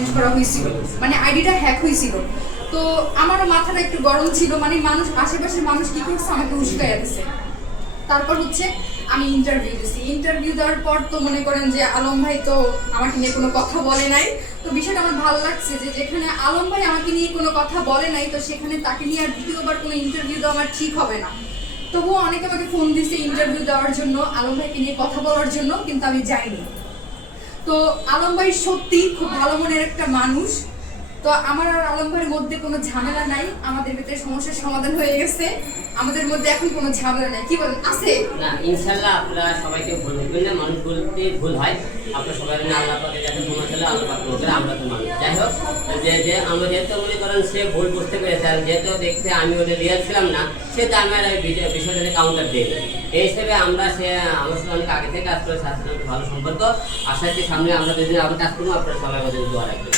Comment করা হয়েছিল, মানে আইডিটা হ্যাক হয়েছিল। তো আমারও মাথাটা একটু গরম ছিল, মানে মানুষ আশেপাশের মানুষ কি করছে আমাকে উস্কাইয়া দিছে। তারপর হচ্ছে আমি ইন্টারভিউ দিছি। ইন্টারভিউ দেওয়ার পর তো মনে করেন যে আলম ভাই তো আমাকে নিয়ে কোনো কথা বলে নাই। তো বিষয়টা আমার ভালো লাগছে যে যেখানে আলম ভাই আমাকে নিয়ে কোনো কথা বলে নাই, তো সেখানে তাকে নিয়ে আর দ্বিতীয়বার কোনো ইন্টারভিউ দেওয়া আমার ঠিক হবে না। তবুও অনেকে আমাকে ফোন দিছে ইন্টারভিউ দেওয়ার জন্য, আলম ভাইকে নিয়ে কথা বলার জন্য, কিন্তু আমি যাইনি। তো আলম ভাই সত্যি খুব ভালো মনের একটা মানুষ। তো আমার আর আলম ভাইয়ের মধ্যে কোনো ঝামেলা নাই, আমাদের ভিতরে সমস্যার সমাধান হয়ে গেছে, আমাদের মধ্যে এখন কোনো ঝামেলা নাই। কি বলেন, আছে না? ইনশাআল্লাহ আপনারা সবাইকে ভুল বলবেন না, মানুষ বলতে ভুল হয়। আপনারা সবাই না আল্লাহ পাকের কাছে ক্ষমা চাইলে আল্লাহ পাক করবে, আমরা তো মানুষ। যাই হোক, যে আমরা যেহেতু মনে করেন সে ভুল বুঝতে পেরেছে, আর যেহেতু দেখছে আমি ওটা রিয়াল ছিলাম না, সেটা আমি আর বিষয়টাতে কাউন্টার দিই। এই হিসেবে আমরা আমার সাথে অনেক আগে থেকে কাজ করে সাথে ভালো সম্পর্ক। আশা করি সামনে আমরা দুদিন আবার কাজ করবো, আপনারা সবাই আমাদের দোয়া রাখবেন।